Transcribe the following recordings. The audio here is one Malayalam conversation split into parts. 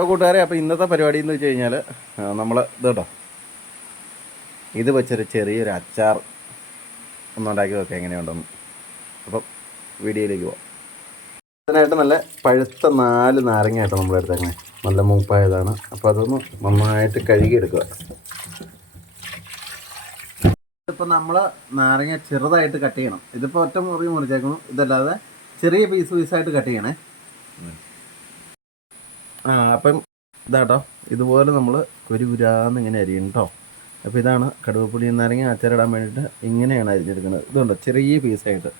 കൂട്ടുകാരെ, അപ്പോൾ ഇന്നത്തെ പരിപാടി എന്ന് വെച്ച് കഴിഞ്ഞാൽ നമ്മൾ ഇത് കേട്ടോ, ഇത് വെച്ചൊരു ചെറിയൊരു അച്ചാർ ഒന്നുണ്ടാക്കി നോക്കാം എങ്ങനെയുണ്ടെന്ന്. അപ്പം വീഡിയോയിലേക്ക് പോവാം. അതിനായിട്ട് നല്ല പഴുത്ത 4 നാരങ്ങ കേട്ടോ നമ്മൾ എടുത്തേക്കണേ, നല്ല മൂപ്പായതാണ്. അപ്പോൾ അതൊന്ന് നന്നായിട്ട് കഴുകിയെടുക്കുക. ഇതിപ്പോൾ നമ്മൾ നാരങ്ങ ചെറുതായിട്ട് കട്ട് ചെയ്യണം. ഇതിപ്പോൾ ഒറ്റ മുറി മുറിച്ചേക്കണം, ഇതല്ലാതെ ചെറിയ പീസായിട്ട് കട്ട് ചെയ്യണേ. അപ്പം ഇതാട്ടോ, ഇതുപോലെ നമ്മൾ കുരുകുരാന്ന് ഇങ്ങനെ അരിയണം കേട്ടോ. അപ്പോൾ ഇതാണ് കടുവപ്പുളി നാരങ്ങ അച്ചാറിടാൻ വേണ്ടിയിട്ട് ഇങ്ങനെയാണ് അരിഞ്ഞെടുക്കുന്നത്. ഇതുണ്ടോ, ചെറിയ പീസായിട്ട്.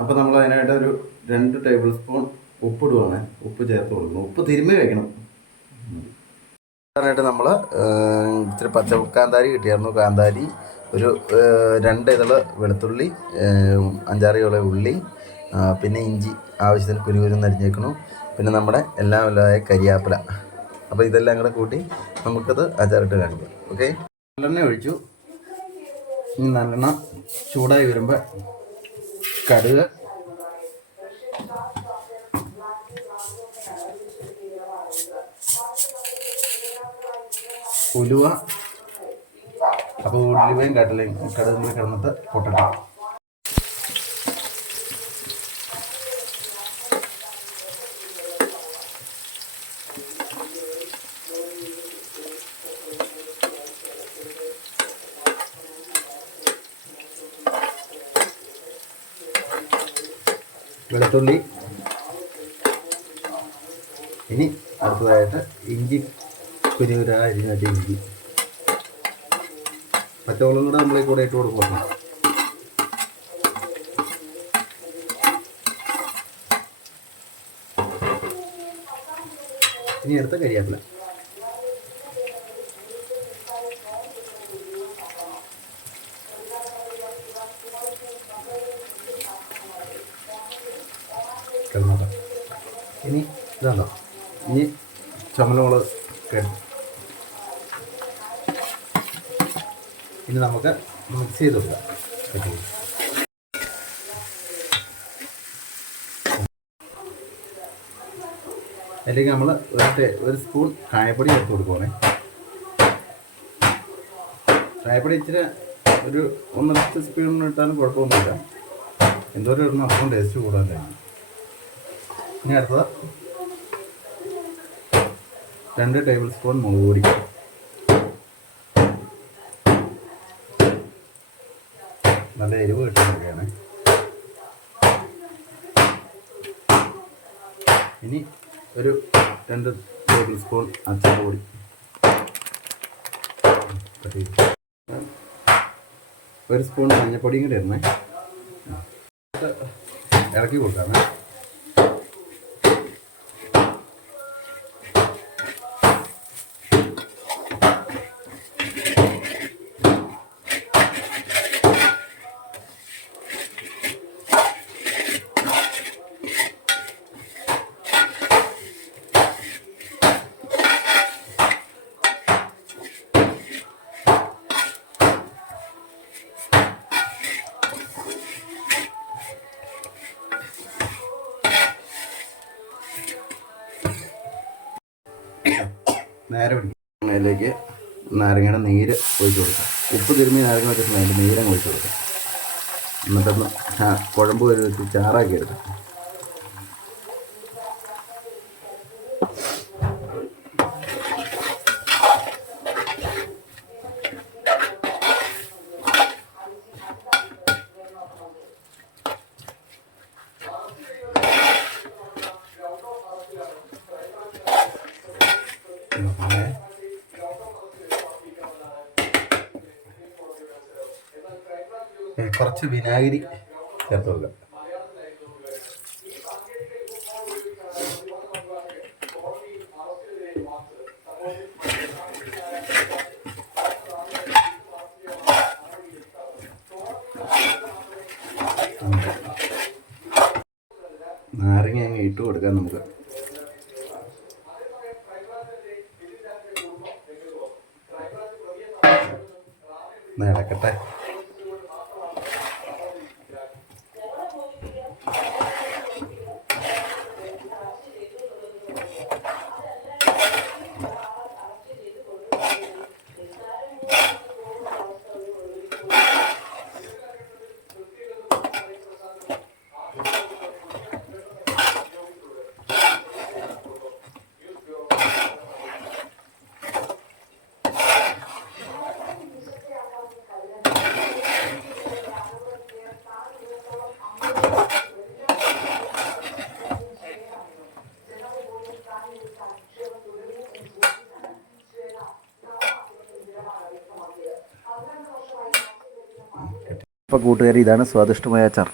അപ്പോൾ നമ്മൾ അതിനായിട്ട് ഒരു 2 ടേബിൾ സ്പൂൺ ഉപ്പിടുവാണ്. ഉപ്പ് ചേർത്ത് കൊടുക്കണം. ഉപ്പ് തിരുമ്മി വയ്ക്കണം. അതിനായിട്ട് നമ്മൾ ഇച്ചിരി കാന്താരി കിട്ടിയായിരുന്നു. കാന്താരി, ഒരു 2 ഇതള് വെളുത്തുള്ളി, 5-6 ഇള ഉള്ളി, പിന്നെ ഇഞ്ചി ആവശ്യത്തിന് കുരുകുരുന്ന് അരിഞ്ഞേക്കണം. പിന്നെ നമ്മുടെ എല്ലാമായ കരിയാപ്പില. അപ്പോൾ ഇതെല്ലാം കൂടെ കൂട്ടി നമുക്കത് അച്ചാറിട്ട് കാണിക്കാം. ഓക്കെ, നല്ലെണ്ണ ഒഴിച്ചു. ഇനി നല്ലെണ്ണ ചൂടായി വരുമ്പോൾ കടുക്, ഉലുവ. അപ്പോൾ ഉലുവയും കടലയും കടുകും കിടന്നിട്ട് പൊട്ടട്ടെ. വെളുത്തുള്ളി. ഇനി അടുത്തതായിട്ട് ഇഞ്ചി, കുരുകുര അരിഞ്ഞിട്ട് ഇഞ്ചി. പച്ചമുളകും കൂടെ നമ്മളീ കൂടെ ഇട്ട് കൊടുക്കണം. ഇനി അടുത്ത കരിയാപ്പില. ഇനി ഇതാണോ, ഇനി ചുമലമുളക് കേട്ടു. ഇനി നമുക്ക് മിക്സ് ചെയ്ത് കൊടുക്കാം. അതിലേക്ക് നമ്മൾ ഒരു സ്പൂൺ കായപ്പൊടി ചേർത്ത് കൊടുക്കുവാണേ. കായപ്പൊടി ഇച്ചിരി ഒരു 1.5 സ്പൂൺ ഇട്ടാലും കുഴപ്പമൊന്നുമില്ല. എന്തോരം ഇടണം അപ്പം ടേസ്റ്റ് കൂടാനായിരുന്നു. ഇനി അടുത്തത് 2 ടേബിൾ സ്പൂൺ മുളക് പൊടി. നല്ല എരിവ് കിട്ടുന്നൊക്കെയാണ്. ഇനി ഒരു 2 ടേബിൾ സ്പൂൺ അച്ചാർപ്പൊടി. ഒരു സ്പൂൺ മഞ്ഞൾപ്പൊടിയും കൂടെ ഇടണേ. ഇറക്കി കൊടുക്കാമേ. നേരെ പിടിക്കും. അതിലേക്ക് നാരങ്ങയുടെ നീര് ഒഴിച്ച് കൊടുക്കാം. ഉപ്പ് തിരുമ്മി നാരങ്ങ വെച്ചിട്ട് അതിൻ്റെ നീരങ്ങ് ഒഴിച്ച് കൊടുക്കാം. എന്നിട്ടൊന്ന് കുഴമ്പ് വെച്ച് ചാറാക്കി എടുക്കാം. കുറച്ച് വിനാഗിരി ചേർത്ത് കൊടുക്കാം. നാരങ്ങ അങ്ങ് ഇട്ട് കൊടുക്കാം നമുക്ക്. നടക്കട്ടെ. അപ്പോൾ കൂട്ടുകാരി, ഇതാണ് സ്വാദിഷ്ടമായ അച്ചാർ.